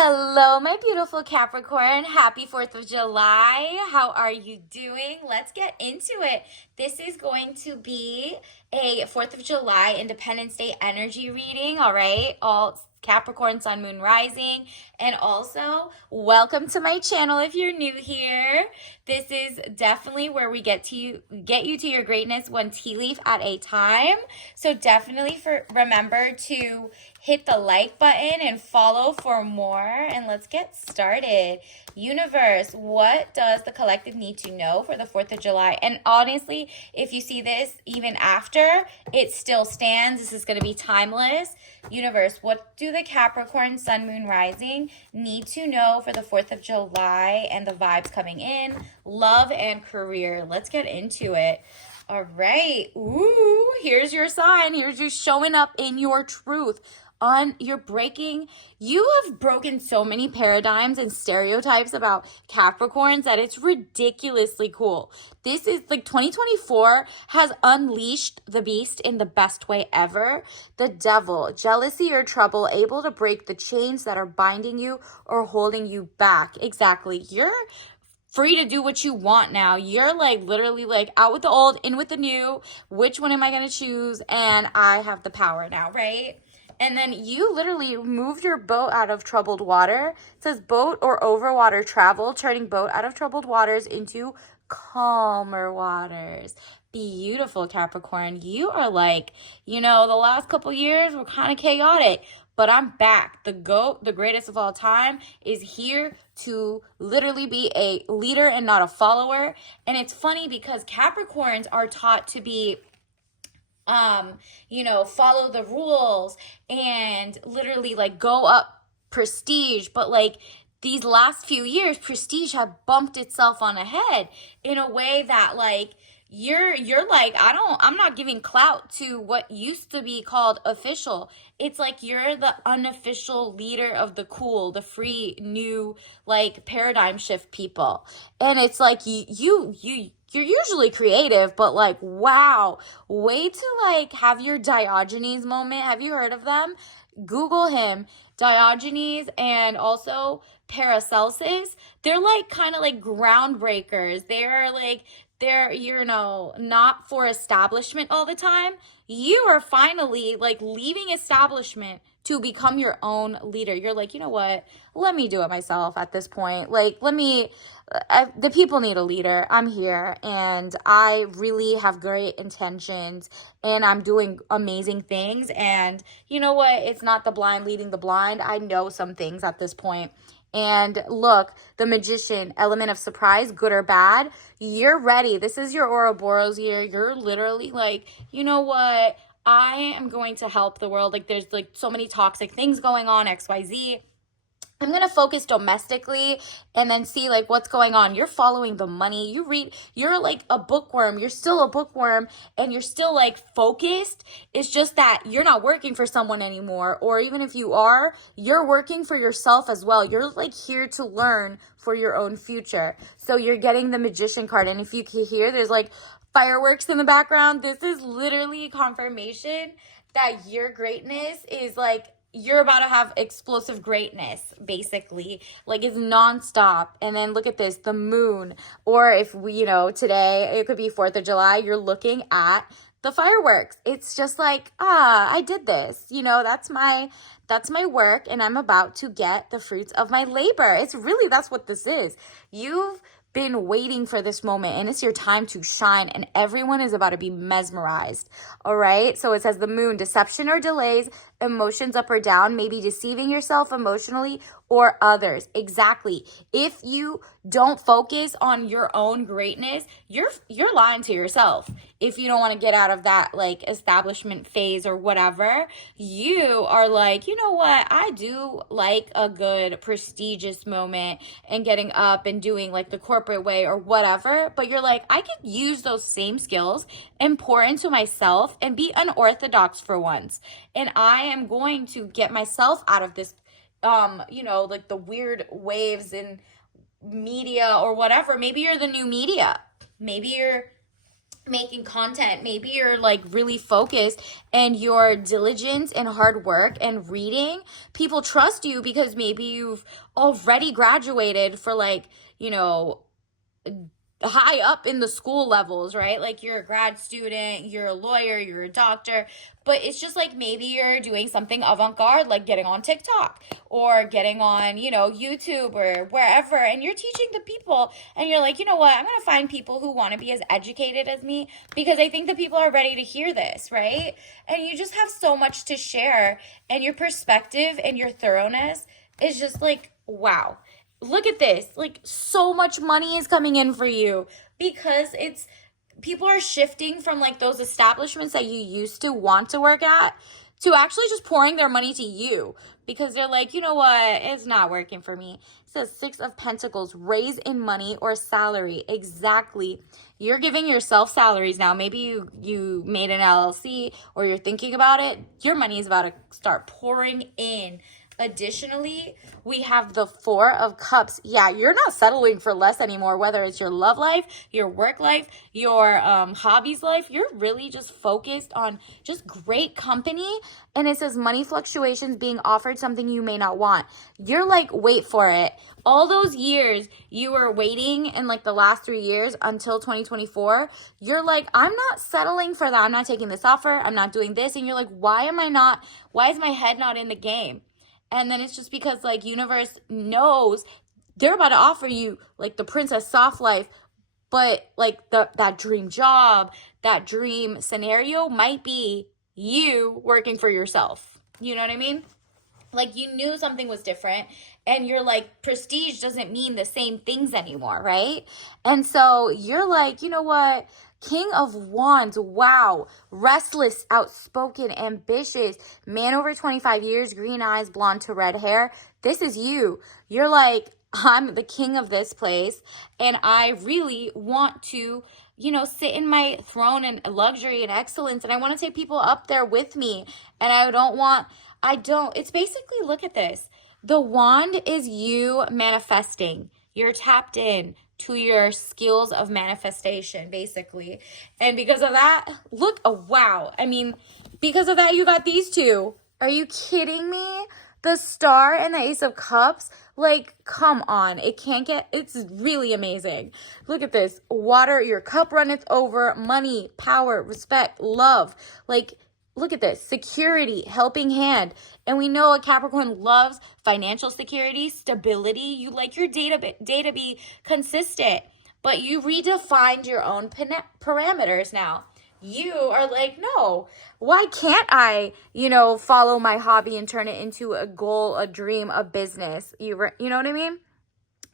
Hello, my beautiful Capricorn. Happy 4th of July. How are you doing? Let's get into it. This is going to be a 4th of July Independence Day energy reading, all right? All Capricorn, Sun, Moon, Rising. And also, welcome to my channel if you're new here. This is definitely where we get you to your greatness one tea leaf at a time. So definitely remember to hit the like button and follow for more. And let's get started. Universe, what does the collective need to know for the 4th of July? And honestly, if you see this even after, it still stands. This is going to be timeless. Universe, what do the Capricorn, Sun, Moon, Rising need to know for the 4th of July and the vibes coming in? Love and career. Let's get into it. All right. Ooh, here's your sign. Here's you showing up in your truth. You have broken so many paradigms and stereotypes about Capricorns that it's ridiculously cool. This is like 2024 has unleashed the beast in the best way ever. The devil, jealousy or trouble, able to break the chains that are binding you or holding you back. Exactly. You're free to do what you want now. You're like literally like out with the old, in with the new. Which one am I going to choose? And I have the power now, right? And then you literally moved your boat out of troubled water. It says boat or over water travel, turning boat out of troubled waters into calmer waters. Beautiful, Capricorn. You are like, the last couple years were kind of chaotic, but I'm back. The GOAT, the greatest of all time, is here to literally be a leader and not a follower. And it's funny because Capricorns are taught to be follow the rules and literally like go up prestige. But like these last few years, prestige had bumped itself on ahead in a way that like you're like, I'm not giving clout to what used to be called official. It's like you're the unofficial leader of the cool, the free, new, like paradigm shift people. And it's like you're usually creative, but like, wow, way to like have your Diogenes moment. Have you heard of them? Google him. Diogenes and also Paracelsus. They're like kind of like groundbreakers. They're not for establishment all the time. You are finally like leaving establishment to become your own leader. You're like, you know what? Let me do it myself at this point. Like, the people need a leader. I'm here and I really have great intentions and I'm doing amazing things. And you know what? It's not the blind leading the blind. I know some things at this point. And look, the magician, element of surprise, good or bad, you're ready. This is your Ouroboros year. You're literally like, you know what? I am going to help the world. Like there's like so many toxic things going on, XYZ. I'm going to focus domestically and then see like what's going on. You're following the money. You're like a bookworm. You're still a bookworm and you're still like focused. It's just that you're not working for someone anymore. Or even if you are, you're working for yourself as well. You're like here to learn for your own future. So you're getting the magician card. And if you can hear, there's like fireworks in the background. This is literally confirmation that your greatness is like, you're about to have explosive greatness, basically. Like it's nonstop. And then look at this, the moon. Or if we, today, it could be 4th of July, you're looking at the fireworks. It's just like, I did this. That's my work and I'm about to get the fruits of my labor. That's what this is. You've been waiting for this moment and it's your time to shine and everyone is about to be mesmerized. All right. So it says the moon, deception or delays, emotions up or down, maybe deceiving yourself emotionally or others. Exactly. If you don't focus on your own greatness, you're lying to yourself. If you don't want to get out of that like establishment phase or whatever, you are like, you know what? I do like a good prestigious moment and getting up and doing like the corporate way or whatever. But you're like, I could use those same skills and pour into myself and be unorthodox for once. And I am going to get myself out of this like the weird waves in media or whatever. Maybe you're the new media. Maybe you're making content. Maybe you're like really focused and your diligence and hard work and reading, people trust you because maybe you've already graduated for like, you know, high up in the school levels, right? Like you're a grad student, you're a lawyer, you're a doctor, but it's just like maybe you're doing something avant-garde, like getting on TikTok or getting on, you know, YouTube or wherever, and you're teaching the people, and you're like, you know what, I'm gonna find people who want to be as educated as me because I think the people are ready to hear this, right? And you just have so much to share, and your perspective and your thoroughness is just like, wow. Look at this. Like, so much money is coming in for you because it's people are shifting from like those establishments that you used to want to work at to actually just pouring their money to you because they're like, you know what, it's not working for me. It says 6 of Pentacles, raise in money or salary. Exactly. You're giving yourself salaries now. Maybe you made an LLC or you're thinking about it. Your money is about to start pouring in. Additionally, we have the 4 of Cups. Yeah, you're not settling for less anymore, whether it's your love life, your work life, your hobbies life. You're really just focused on just great company. And it says money fluctuations, being offered something you may not want. You're like, wait for it. All those years you were waiting in like the last 3 years until 2024, you're like, I'm not settling for that. I'm not taking this offer. I'm not doing this. And you're like, why is my head not in the game? And then it's just because like universe knows they're about to offer you like the princess soft life, but like that dream job, that dream scenario might be you working for yourself. You know what I mean? Like you knew something was different, and you're like, prestige doesn't mean the same things anymore, right? And so you're like, you know what? King of Wands, wow. Restless, outspoken, ambitious, man over 25 years, green eyes, blonde to red hair. This is you. You're like, I'm the king of this place, and I really want to, you know, sit in my throne and luxury and excellence, and I want to take people up there with me, and it's basically, look at this. The wand is you manifesting. You're tapped in to your skills of manifestation, basically. And because of that, look, oh, wow. I mean, because of that, you got these two. Are you kidding me? The Star and the Ace of Cups. Like, come on. It's really amazing. Look at this. Water, your cup runneth over. Money, power, respect, love. Like, look at this. Security, helping hand. And we know a Capricorn loves financial security, stability. You like your data to be consistent, but you redefined your own parameters now. You are like, no, why can't I, you know, follow my hobby and turn it into a goal, a dream, a business? You know what I mean?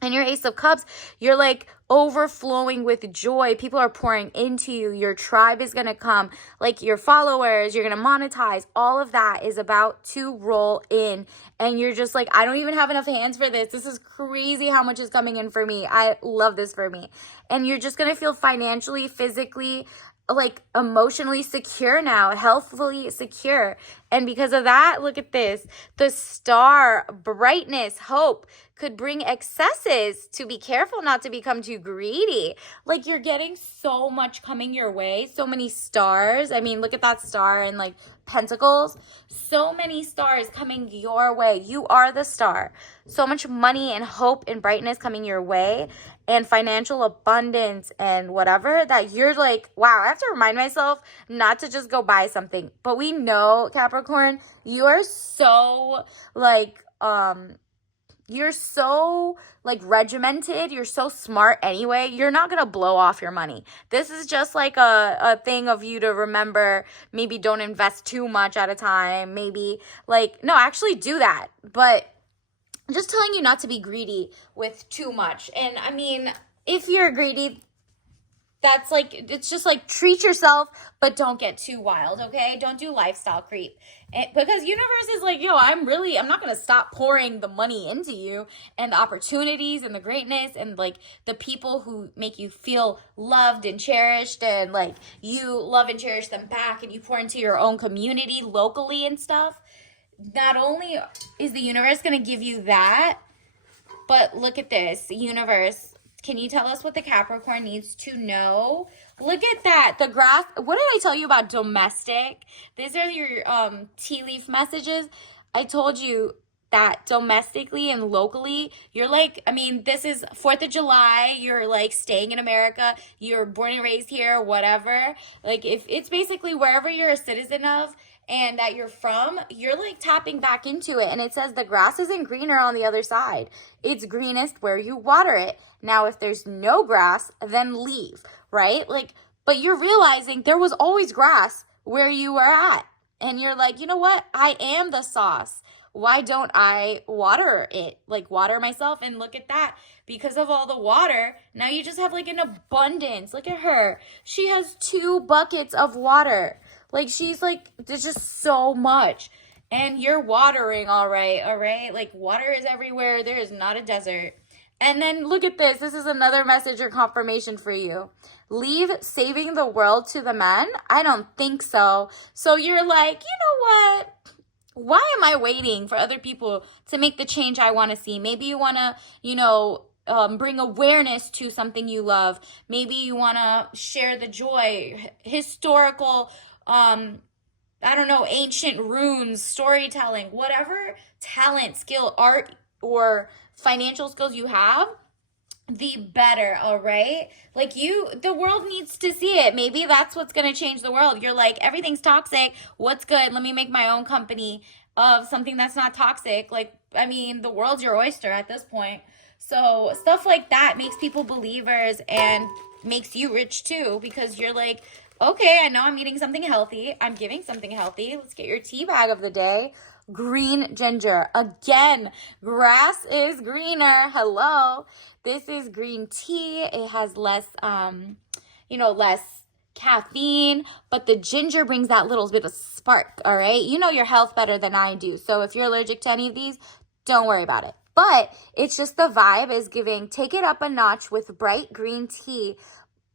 And your Ace of Cups, you're like overflowing with joy. People are pouring into you. Your tribe is going to come, like your followers. You're going to monetize. All of that is about to roll in. And you're just like, I don't even have enough hands for this. This is crazy how much is coming in for me. I love this for me. And you're just going to feel financially, physically, like emotionally secure now, healthfully secure. And because of that, look at this. The Star, brightness, hope, could bring excesses. To be careful not to become too greedy. Like you're getting so much coming your way, so many stars. I mean, look at that star and like Pentacles. So many stars coming your way. You are the star. So much money and hope and brightness coming your way, and financial abundance and whatever, that you're like, wow, I have to remind myself not to just go buy something. But we know, Capricorn, you are so like regimented. You're so smart anyway. You're not going to blow off your money. This is just like a thing of you to remember. Maybe don't invest too much at a time. Maybe like, no, actually do that. But I'm just telling you not to be greedy with too much. And I mean, if you're greedy, that's like, it's just like treat yourself, but don't get too wild, okay? Don't do lifestyle creep. Because universe is like, yo, I'm not going to stop pouring the money into you and the opportunities and the greatness and like the people who make you feel loved and cherished, and like you love and cherish them back, and you pour into your own community locally and stuff. Not only is the universe going to give you that, but look at this. The universe Can you tell us what the Capricorn needs to know? Look at that. The grass. What did I tell you about domestic? These are your tea leaf messages. I told you that domestically and locally, you're like, I mean, this is 4th of July, you're like staying in America, you're born and raised here, whatever. Like, if it's basically wherever you're a citizen of and that you're from, you're like tapping back into it. And it says the grass isn't greener on the other side. It's greenest where you water it. Now, if there's no grass, then leave, right? Like, but you're realizing there was always grass where you were at. And you're like, you know what? I am the sauce. Why don't I water it? Like, water myself. And look at that. Because of all the water, now you just have like an abundance. Look at her. She has 2 buckets of water. Like, she's like, there's just so much. And you're watering, all right? Like, water is everywhere. There is not a desert. And then look at this. This is another message or confirmation for you. Leave saving the world to the men? I don't think so. So you're like, you know what? Why am I waiting for other people to make the change I want to see? Maybe you want to, bring awareness to something you love. Maybe you want to share the joy, historical, ancient runes, storytelling, whatever talent, skill, art, or financial skills you have, the better, all right? Like, the world needs to see it. Maybe that's what's going to change the world. You're like, everything's toxic. What's good? Let me make my own company of something that's not toxic. Like, I mean, the world's your oyster at this point. So stuff like that makes people believers and makes you rich too, because you're like, okay, I know I'm eating something healthy. I'm giving something healthy. Let's get your tea bag of the day. Green ginger. Again, grass is greener. Hello. This is green tea. It has less, less caffeine, but the ginger brings that little bit of spark, all right? You know your health better than I do. So if you're allergic to any of these, don't worry about it. But it's just the vibe is giving, take it up a notch with bright green tea.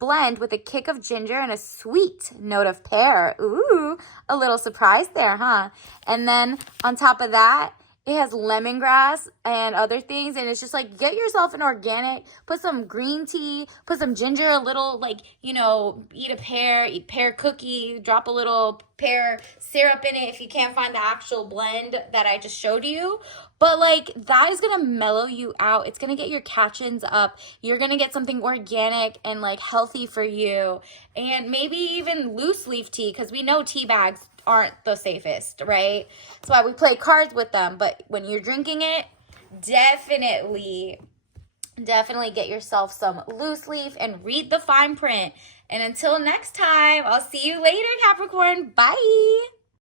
Blend with a kick of ginger and a sweet note of pear. Ooh, a little surprise there, huh? And then on top of that, it has lemongrass and other things. And it's just like, get yourself an organic, put some green tea, put some ginger, a little eat a pear, eat pear cookie, drop a little pear syrup in it if you can't find the actual blend that I just showed you. But like, that is going to mellow you out. It's going to get your catchins up. You're going to get something organic and like healthy for you. And maybe even loose leaf tea, because we know tea bags aren't the safest, right? That's why we play cards with them. But when you're drinking it, definitely get yourself some loose leaf and read the fine print. And until next time, I'll see you later, Capricorn. Bye.